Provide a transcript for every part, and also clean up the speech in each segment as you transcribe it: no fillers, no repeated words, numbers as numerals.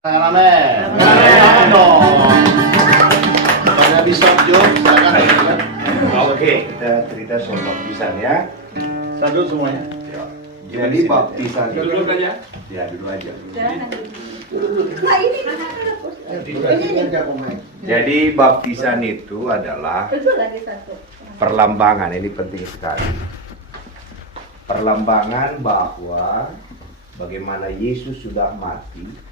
Amin. Amin dong. Pada bisa Joe, silakan. Oke, kita cerita soal baptisan ya. Sadut semuanya. Jadi baptisan itu Duduk aja. ya dulu aja. Nah ini Jadi baptisan itu adalah betul lagi satu. perlambangan, ini penting sekali. Perlambangan bahwa bagaimana Yesus sudah mati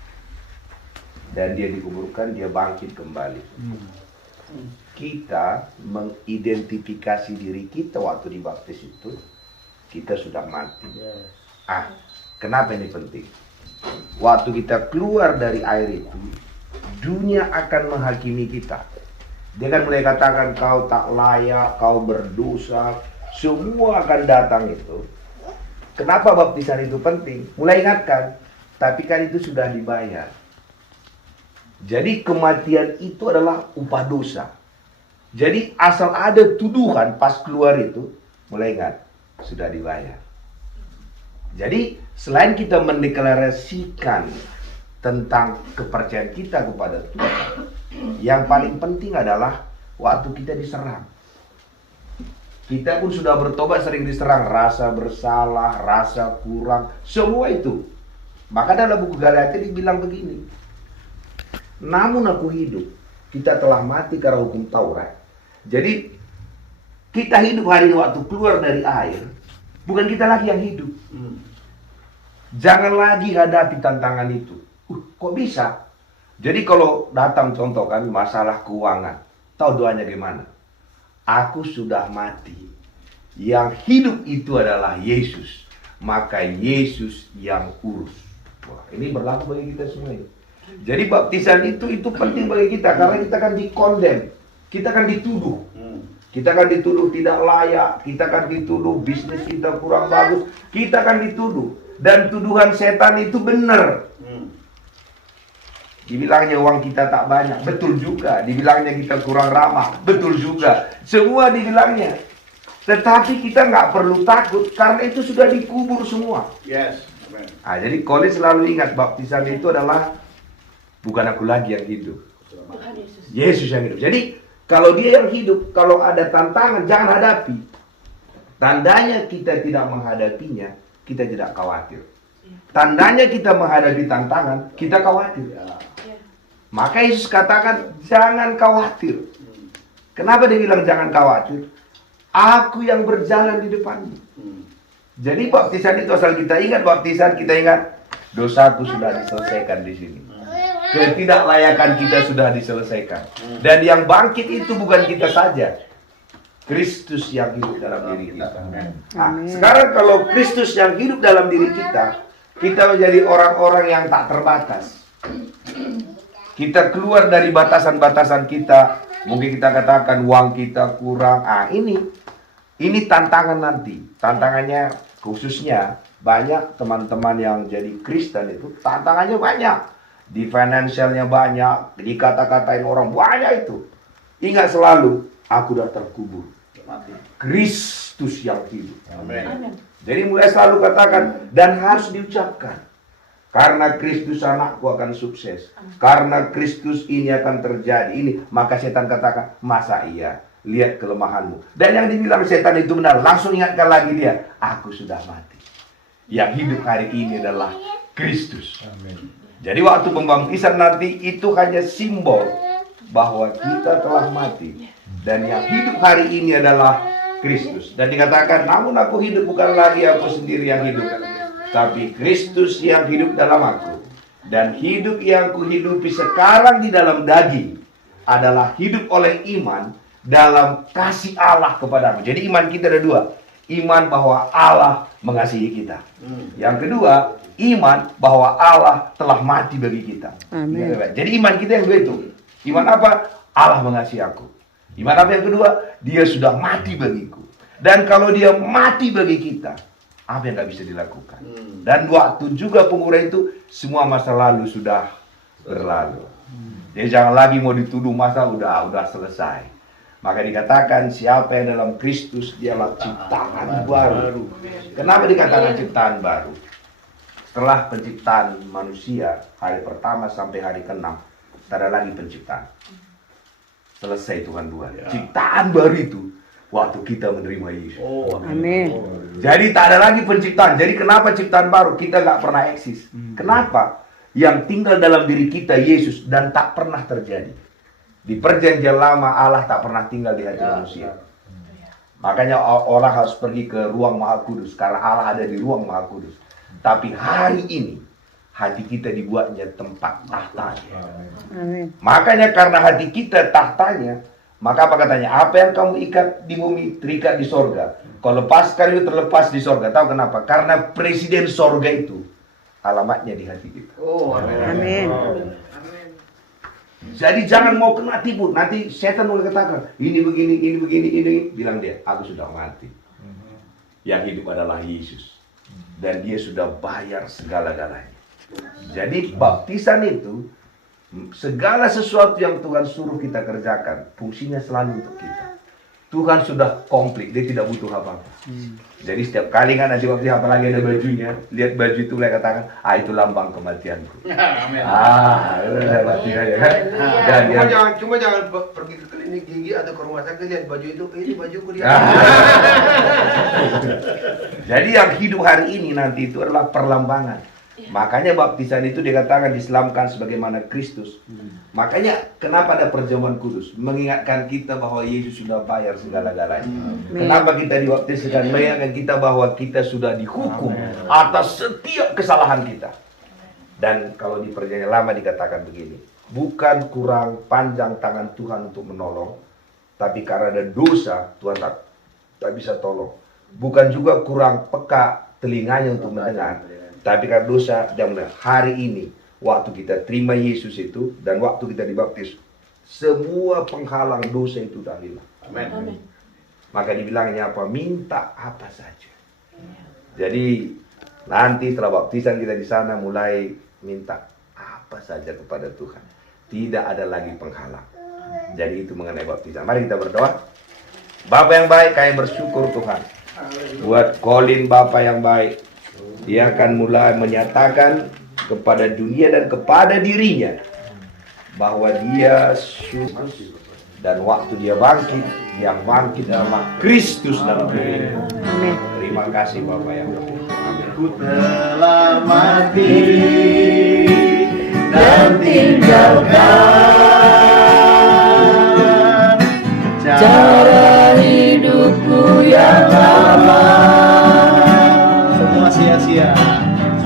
dan dia dikuburkan, dia bangkit kembali. Kita mengidentifikasi diri kita waktu dibaptis itu, kita sudah mati. Kenapa ini penting? Waktu kita keluar dari air itu, dunia akan menghakimi kita. Dia akan mulai katakan kau tak layak, kau berdosa, semua akan datang itu. Kenapa baptisan itu penting? Mulai ingatkan, tapi kan itu sudah dibayar. Jadi kematian itu adalah upah dosa. Jadi asal ada tuduhan pas keluar itu, mulai ingat, sudah dibayar. Jadi selain kita mendeklarasikan tentang kepercayaan kita kepada Tuhan, yang paling penting adalah waktu kita diserang. Kita pun sudah bertobat, sering diserang rasa bersalah, rasa kurang, semua itu. Maka dalam buku Galatia dibilang begini, namun aku hidup, kita telah mati karena hukum Taurat. Jadi kita hidup hari ini waktu keluar dari air, bukan kita lagi yang hidup. Jangan lagi hadapi tantangan itu. Kok bisa? Jadi kalau datang contoh kan masalah keuangan, tahu doanya gimana? Aku sudah mati. Yang hidup itu adalah Yesus. Maka Yesus yang urus. Wah, ini berlaku bagi kita semua ini. Jadi baptisan itu penting bagi kita karena kita akan dikondem. Kita akan dituduh. Kita akan dituduh tidak layak, kita akan dituduh bisnis kita kurang bagus, kita akan dituduh. Dan tuduhan setan itu benar. Dibilangnya uang kita tak banyak, betul juga. Dibilangnya kita kurang ramah, betul juga. Semua dibilangnya. Tetapi kita nggak perlu takut karena itu sudah dikubur semua. Yes. Jadi Colin selalu ingat baptisan itu adalah bukan aku lagi yang hidup, Yesus yang hidup. Jadi kalau dia yang hidup, kalau ada tantangan jangan hadapi. Tandanya kita tidak menghadapinya, kita tidak khawatir. Tandanya kita menghadapi tantangan, kita khawatir. Maka Yesus katakan jangan khawatir. Kenapa dia bilang jangan khawatir? Aku yang berjalan di depanmu. Jadi baptisan itu asal kita ingat baptisan, kita ingat dosaku sudah diselesaikan di sini. Ketidaklayakan kita sudah diselesaikan. Dan yang bangkit itu bukan kita saja, Kristus yang hidup dalam diri kita. Nah, sekarang kalau Kristus yang hidup dalam diri kita, kita menjadi orang-orang yang tak terbatas. Kita keluar dari batasan-batasan kita. Mungkin kita katakan uang kita kurang. Ini tantangan nanti. Tantangannya khususnya banyak teman-teman yang jadi Kristen itu tantangannya banyak. Di finansialnya banyak, dikata-katain orang banyak itu. Ingat selalu, aku sudah terkubur. Kristus yang hidup. Amin. Jadi mulai selalu katakan dan harus diucapkan. Karena Kristus anakku akan sukses. Karena Kristus ini akan terjadi. Ini maka setan katakan, masa iya? Lihat kelemahanmu. Dan yang dibilang setan itu benar. Langsung ingatkan lagi dia, aku sudah mati. Yang hidup hari ini adalah Kristus. Amin. Jadi waktu pembaptisan nanti itu hanya simbol bahwa kita telah mati. Dan yang hidup hari ini adalah Kristus. Dan dikatakan, namun aku hidup bukan lagi aku sendiri yang hidup, tapi Kristus yang hidup dalam aku. Dan hidup yang kuhidupi sekarang di dalam daging adalah hidup oleh iman dalam kasih Allah kepadamu. Jadi iman kita ada dua. Iman bahwa Allah mengasihi kita. Yang kedua, iman bahwa Allah telah mati bagi kita. Amin. Jadi iman kita yang dua itu. Iman apa? Allah mengasihi aku. Iman apa yang kedua? Dia sudah mati bagiku. Dan kalau dia mati bagi kita, apa yang nggak bisa dilakukan? Dan waktu juga pengurahan itu, semua masa lalu sudah berlalu. Jadi jangan lagi mau dituduh masa udah selesai. Maka dikatakan siapa yang dalam Kristus dialah ciptaan baru. Kenapa dikatakan ciptaan baru? setelah penciptaan manusia, hari pertama sampai hari ke-6, tak ada lagi penciptaan. Selesai Tuhan buat. Ciptaan baru itu waktu kita menerima Yesus. Amin. Jadi tak ada lagi penciptaan. Jadi kenapa ciptaan baru? Kita nggak pernah eksis. Kenapa? Yang tinggal dalam diri kita Yesus dan tak pernah terjadi. Di perjanjian lama Allah tak pernah tinggal di hati manusia. Makanya orang harus pergi ke ruang Maha Kudus karena Allah ada di ruang Maha Kudus. Tapi hari ini hati kita dibuatnya tempat tahtanya. Amin. Makanya karena hati kita tahtanya, maka apa katanya? Apa yang kamu ikat di bumi terikat di sorga. Kau lepaskan itu terlepas di sorga. Tahu kenapa? Karena presiden sorga itu alamatnya di hati kita. Amin. Jadi jangan mau kena tipu. Nanti setan mulai katakan, ini begini, ini begini, ini. Bilang dia, aku sudah mati. Yang hidup adalah Yesus. Dan dia sudah bayar segala-galanya. Jadi baptisan itu, segala sesuatu yang Tuhan suruh kita kerjakan, fungsinya selalu untuk kita. Tuhan sudah komplit, dia tidak butuh apa-apa. Jadi setiap kali kan nanti waktu apalagi ada bajunya, lihat baju itu mulai katakan, itu lambang kematianku. Amin. Udah pasti ya kan. Dan Cuma jangan pergi ke klinik gigi atau ke rumah sakit lihat baju itu, ini bajuku dia. Jadi yang hidup hari ini nanti itu adalah perlambangan. Makanya baptisan itu dikatakan diselamkan sebagaimana Kristus. Makanya kenapa ada perjamuan kudus? Mengingatkan kita bahwa Yesus sudah bayar segala-galanya. Kenapa kita dibaptiskan? Mengingatkan kita bahwa kita sudah dihukum atas setiap kesalahan kita. Dan kalau di perjanjian lama dikatakan begini, bukan kurang panjang tangan Tuhan untuk menolong, tapi karena ada dosa Tuhan tak bisa tolong. Bukan juga kurang peka telinganya untuk mendengar, tapi karena dosa dan hari ini waktu kita terima Yesus itu dan waktu kita dibaptis, semua penghalang dosa itu dah hilang. Amin. Maka dibilangnya apa? Minta apa saja. Jadi nanti setelah baptisan kita di sana mulai minta apa saja kepada Tuhan. Tidak ada lagi penghalang. Jadi itu mengenai baptisan. Mari kita berdoa. Bapa yang baik, kami bersyukur Tuhan buat Colin, Bapa yang baik. Dia akan mulai menyatakan kepada dunia dan kepada dirinya bahwa dia syukur, dan waktu dia bangkit, yang bangkit adalah Kristus dalam dirinya. Amin. Terima kasih Bapak yang baik. Ku telah mati dan tinggalkan cara hidupku yang lama. Semua sia-sia.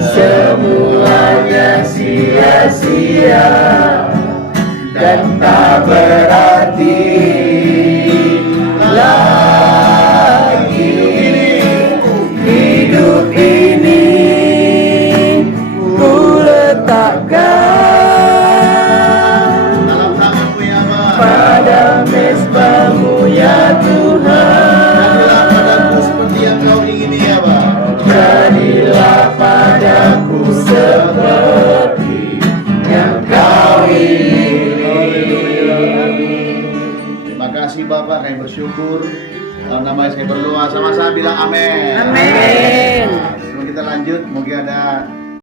Semuanya sia-sia dan tak berarti lagi. Hidup ini ku letakkan dalam tanganmu ya Allah, pada mezbahmu ya Tuhan. Jadilah padaku seperti yang kau ingini ya Allah. Jadilah padaku seperti yang kau ingini. Terima kasih Bapak, kami bersyukur. Dalam nama saya berdoa, sama-sama bilang amin. Amin. Sebelum kita lanjut, mungkin ada